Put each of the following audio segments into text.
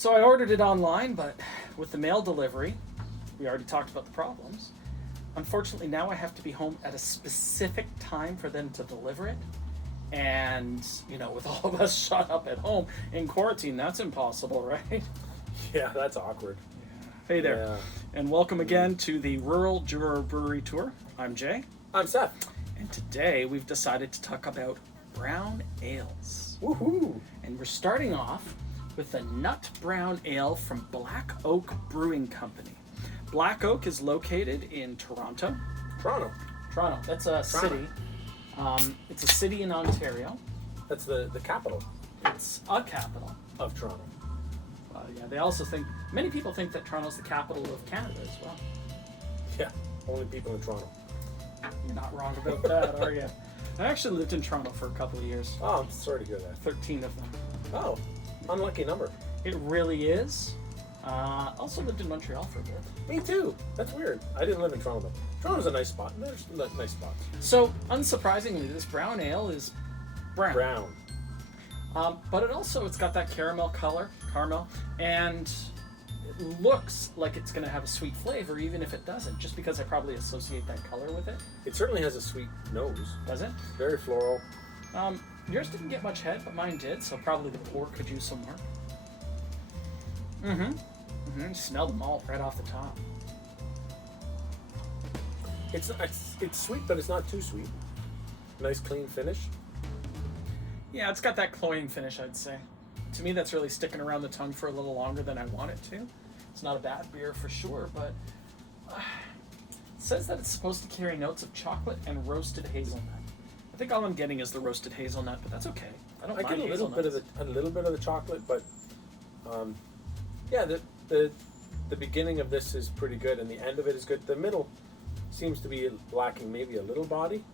So I ordered it online, but with the mail delivery, we already talked about the problems. Unfortunately, now I have to be home at a specific time for them to deliver it. And, with all of us shut up at home in quarantine, that's impossible, right? Yeah, that's awkward. Hey there, Yeah. and welcome again to the Rural Juror Brewery Tour. I'm Jay, I'm Seth. and today we've decided to talk about brown ales. Woohoo! And we're starting off with a nut brown ale from Black Oak Brewing Company. Black Oak is located in Toronto. Toronto. That's a city. It's a city in Ontario. That's the capital It's a capital. of Toronto. Yeah, they also many people think that Toronto's the capital of Canada as well. Yeah, only people in Toronto. You're not wrong about that, are you? I actually lived in Toronto for a couple of years. Oh, I'm sorry to hear that. 13 of them. Oh, unlucky number. It really is. Also lived in Montreal for a bit. Me too. That's weird. I didn't live in Toronto, but Toronto's a nice spot. There's nice spots. So, unsurprisingly, this brown ale is brown. Brown. But it's got that caramel, and it looks like it's going to have a sweet flavor, even if it doesn't, just because I probably associate that color with it. It certainly has a sweet nose. Does it? Very floral. Yours didn't get much head, but mine did, so probably the pour could use some more. Smell the malt right off the top. It's sweet, but it's not too sweet. Nice clean finish. Yeah, it's got that cloying finish, I'd say. To me, that's really sticking around the tongue for a little longer than I want it to. It's not a bad beer for sure, but it says that it's supposed to carry notes of chocolate and roasted hazelnut. I think all I'm getting is the roasted hazelnut, but that's okay. I don't mind get a little bit of the chocolate, but yeah, the beginning of this is pretty good, and the end of it is good. The middle seems to be lacking maybe a little body.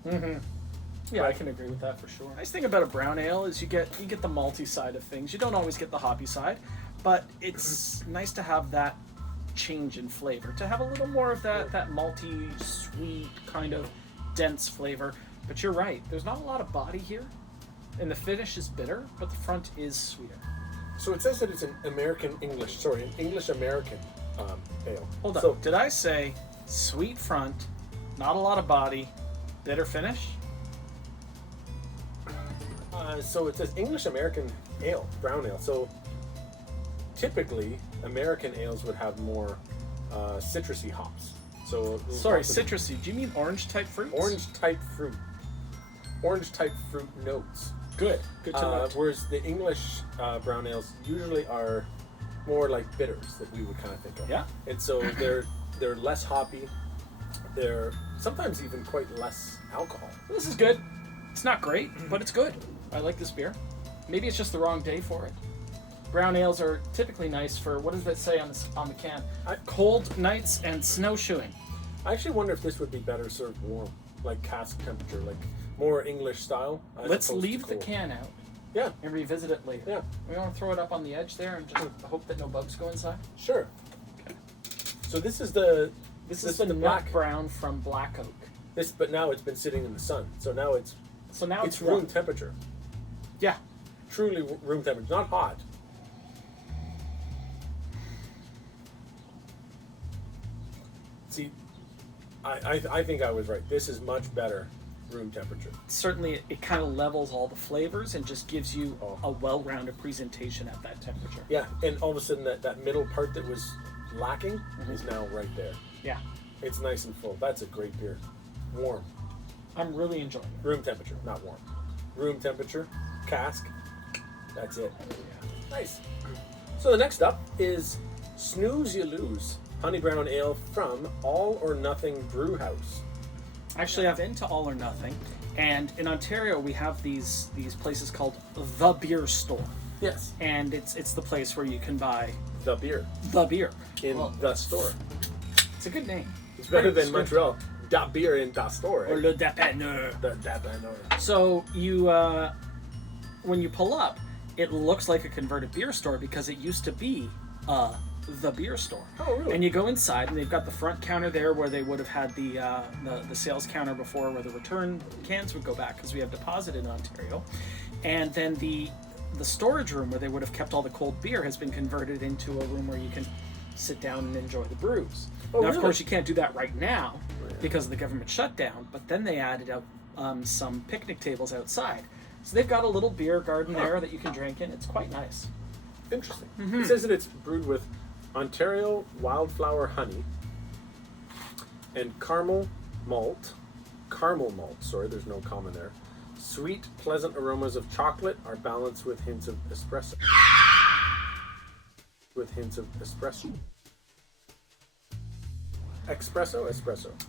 Yeah, I can agree with that for sure. Nice thing about a brown ale is you get the malty side of things. You don't always get the hoppy side, but it's nice to have that change in flavor, to have a little more of that malty, sweet, kind of dense flavor. But you're right, there's not a lot of body here, and the finish is bitter, but the front is sweeter. So it says that it's an English-American ale. Hold on, so, did I say sweet front, not a lot of body, bitter finish? So it says English-American ale, brown ale. So typically, American ales would have more citrusy hops. So Sorry, citrusy. Do you mean orange-type fruits? Orange-type fruit notes. Good to know. Whereas the English brown ales usually are more like bitters that we would kind of think of. Yeah. And so they're less hoppy. They're sometimes even quite less alcohol. This is good. It's not great, but it's good. I like this beer. Maybe it's just the wrong day for it. Brown ales are typically nice for, what does it say on the can? Cold nights and snowshoeing. I actually wonder if this would be better served warm, like cask temperature, like more English style. Let's leave the can out. Yeah. And revisit it later. Yeah. We want to throw it up on the edge there and just hope that no bugs go inside. Sure. Okay. So this is the nut black brown from Black Oak. but now it's been sitting in the sun. So now it's room temperature. Yeah. Truly room temperature, not hot. See, I think I was right. This is much better room temperature. Certainly, it kind of levels all the flavors and just gives you a well-rounded presentation at that temperature. Yeah, and all of a sudden that middle part that was lacking is now right there. Yeah. It's nice and full. That's a great beer. Warm. I'm really enjoying it. Room temperature, not warm. Room temperature, cask. That's it. Yeah. Nice. So the next up is Snooze You Lose, honey brown ale from All or Nothing Brew House. Actually, I've been to All or Nothing, and in Ontario we have these places called The Beer Store. Yes. And it's the place where you can buy The beer. the beer. In the store. It's a good name. It's better than Montreal. Da beer in da store. Or Le Dépanneur. The Dépanneur. So you, when you pull up, it looks like a converted beer store because it used to be the beer store. Oh, really? And you go inside, and they've got the front counter there where they would have had the sales counter before, where the return cans would go back because we have deposit in Ontario, and then the the storage room where they would have kept all the cold beer has been converted into a room where you can sit down and enjoy the brews. Oh, now, really? of course, you can't do that right now because of the government shutdown, but then they added up some picnic tables outside. So they've got a little beer garden there that you can drink in. It's quite nice. Interesting. It says that it's brewed with Ontario wildflower honey and caramel malt, sorry, there's no comma there. Sweet, pleasant aromas of chocolate are balanced with hints of espresso. Espresso?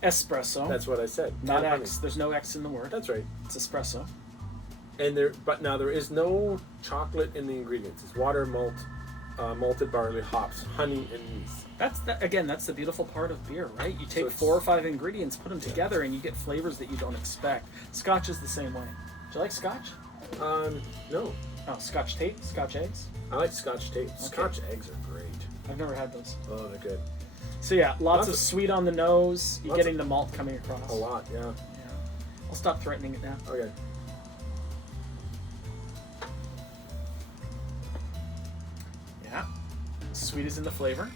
Espresso. That's what I said. Not And X. honey. There's no X in the word. That's right. It's espresso. And there is no chocolate in the ingredients. It's water, malt, malted barley, hops, honey, and yeast. That's the beautiful part of beer, right? You take So 4 or 5 ingredients, put them together, and you get flavors that you don't expect. Scotch is the same way. Do you like Scotch? No. Oh, Scotch tape, Scotch eggs. I like Scotch tape. Scotch eggs are great. I've never had those. Oh, they're good. So yeah, lots of sweet on the nose. You're getting the malt coming across. A lot, yeah. Yeah. I'll stop threatening it now. Okay. Yeah. Sweet is in the flavor.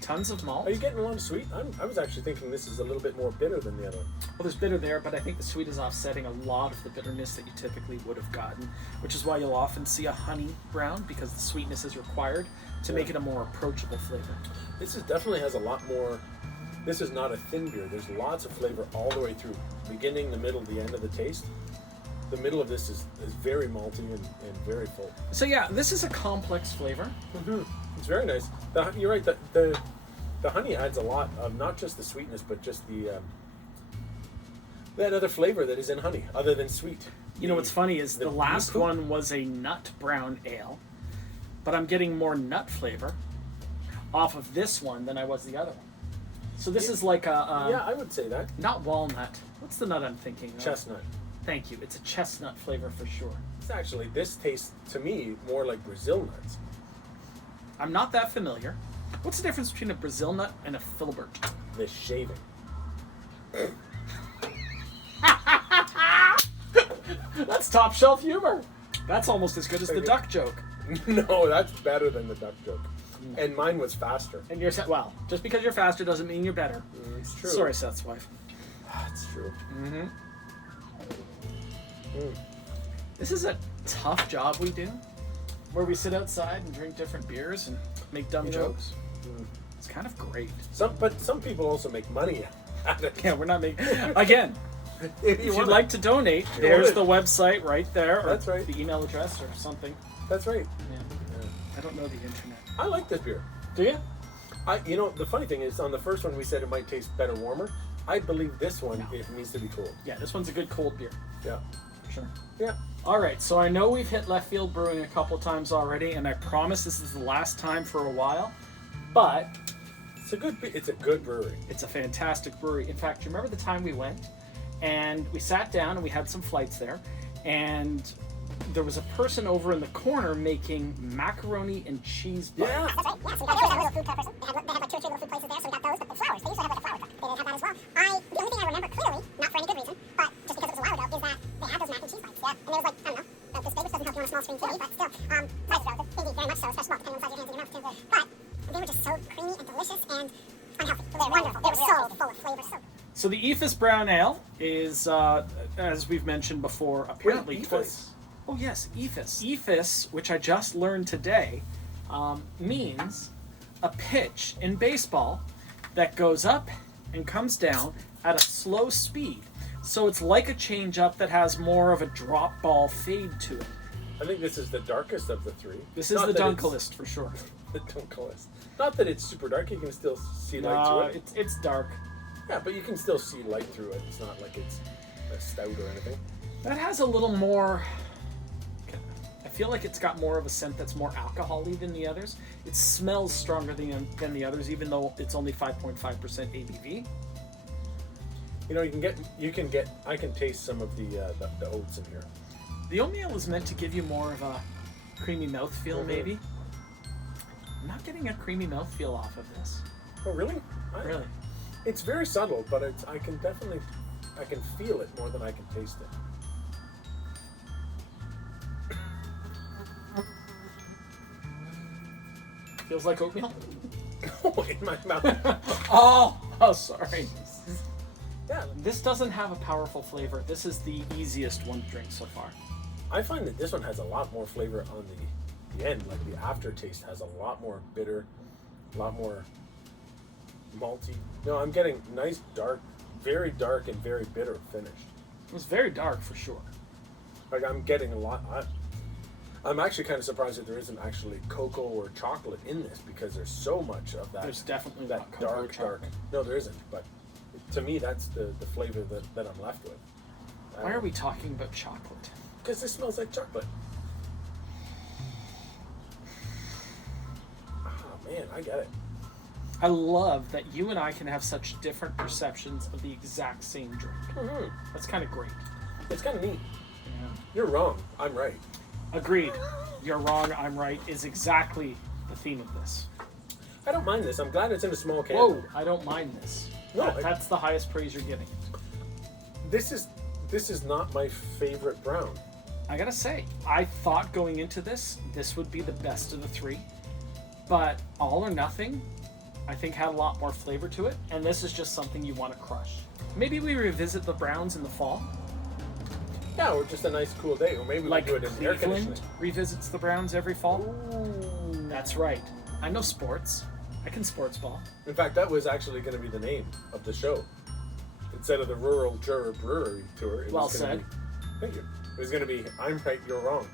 Tons of malt. Are you getting a lot of sweet? I was actually thinking this is a little bit more bitter than the other one. Well, there's bitter there, but I think the sweet is offsetting a lot of the bitterness that you typically would have gotten, which is why you'll often see a honey brown, because the sweetness is required to make it a more approachable flavor. This definitely has a lot more. This is not a thin beer. There's lots of flavor all the way through. Beginning, the middle, the end of the taste. The middle of this is very malty and very full. So yeah, this is a complex flavor. It's very nice. You're right. The honey adds a lot of not just the sweetness, but just the that other flavor that is in honey, other than sweet. You know what's funny is the last Eephus? one was a nut brown ale, but I'm getting more nut flavor off of this one than I was the other one. So this is like a yeah, I would say that. not walnut. What's the nut I'm thinking of? Chestnut. Thank you. It's a chestnut flavor for sure. It's actually, this tastes to me more like Brazil nuts. I'm not that familiar. What's the difference between a Brazil nut and a filbert? The shaving. That's top shelf humor. That's almost as good as the duck joke. No, that's better than the duck joke. And mine was faster. And you're well, just because you're faster doesn't mean you're better. It's true. Sorry, Seth's wife. That's true. This is a tough job we do, where we sit outside and drink different beers and make dumb jokes. It's kind of great. But some people also make money at it. Yeah, we're not making. Again, if you'd wanna- like to donate, you there's wanna- the website right there. Or That's right. the email address or something. That's right. Yeah. I don't know the internet. I like this beer. Do you? The funny thing is, on the first one we said it might taste better warmer. I believe this one, it needs to be cold. Yeah, this one's a good cold beer. Yeah. For sure. Yeah. All right, so I know we've hit Left Field Brewing a couple times already, and I promise this is the last time for a while, but It's a good brewery. it's a fantastic brewery. In fact, you remember the time we went, and we sat down and we had some flights there, and there was a person over in the corner making macaroni and cheese bites. Yeah. That's right. Yeah, so we got a little food truck person. They had like 2 or 3 little food places there, so we got those. But the flowers, they used to have like a flower truck. They didn't have that as well. The only thing I remember clearly, not for any good reason, but just because it was a while ago, is that they had those mac and cheese bites. Yeah. And there was like, I don't know, this big, which doesn't help you on a small screen TV, but still, size is relative. Indeed, very much so, especially depending on the size of your hands and your mouth too. But they were just so creamy and delicious and unhealthy. They were wonderful. They were so full of flavor, so good. So the Eephus Brown Ale is, as we've mentioned before, apparently Eephus? twice. Oh yes, Eephus. Eephus, which I just learned today, means a pitch in baseball that goes up and comes down at a slow speed. So it's like a changeup that has more of a drop ball fade to it. I think this is the darkest of the three. This is Not the that it's- Dunkelist for sure. The Dunkelist. Not that it's super dark. You can still see light through it. It's dark. Yeah, but you can still see light through it. It's not like it's a stout or anything. That has a little more. I feel like it's got more of a scent that's more alcohol-y than the others. It smells stronger than the others, even though it's only 5.5% ABV. I can taste some of the oats in here. The oatmeal is meant to give you more of a creamy mouthfeel, maybe. I'm not getting a creamy mouthfeel off of this. Oh, really? Really? It's very subtle, but I can feel it more than I can taste it. Feels like oatmeal? In my mouth. Oh, sorry. Yeah, This doesn't have a powerful flavor. This is the easiest one to drink so far. I find that this one has a lot more flavor on the end. Like the aftertaste has a lot more bitter, a lot more malty. No, I'm getting nice dark, very dark and very bitter finish. It's very dark for sure. Like I'm getting a lot. I'm actually kind of surprised that there isn't actually cocoa or chocolate in this because there's so much of that. There's definitely that not cocoa or dark. chocolate. No, there isn't. But to me, that's the flavor that I'm left with. Why are we talking about chocolate? Because this smells like chocolate. Oh man, I get it. I love that you and I can have such different perceptions of the exact same drink. Mm-hmm. That's kind of great. It's kind of neat. Yeah. You're wrong. I'm right. Agreed. You're wrong, I'm right is exactly the theme of this. I don't mind this. I'm glad it's in a small can. Whoa, I don't mind this. No, That's the highest praise you're getting. This is not my favorite brown. I gotta say, I thought going into this would be the best of the three. But All or Nothing, I think had a lot more flavor to it, and this is just something you want to crush. Maybe we revisit the browns in the fall. Yeah, or just a nice cool day, or maybe Like we do it in air conditioning. Cleveland revisits the browns every fall. Ooh. That's right. I know sports. I can sports ball. In fact, that was actually going to be the name of the show. Instead of the Rural Juror Brewery Tour, it Well was going said. to be... Thank you. It was going to be, I'm right, you're wrong.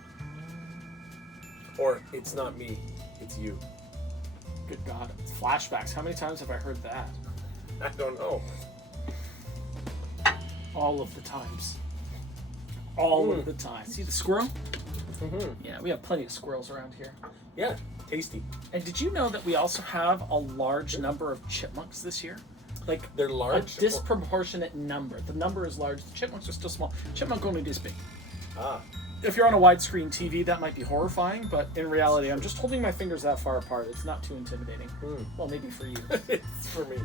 Or, it's not me, it's you. Good God. Flashbacks. How many times have I heard that? I don't know. All of the times. All of the time. See the squirrel? Mm-hmm. Yeah, we have plenty of squirrels around here. Yeah, tasty. And did you know that we also have a large number of chipmunks this year? Like They're large? a disproportionate number. The number is large. The chipmunks are still small. Chipmunk only this big. Ah. If you're on a widescreen TV, that might be horrifying, but in reality, I'm just holding my fingers that far apart. It's not too intimidating. Well, maybe for you. It's for me.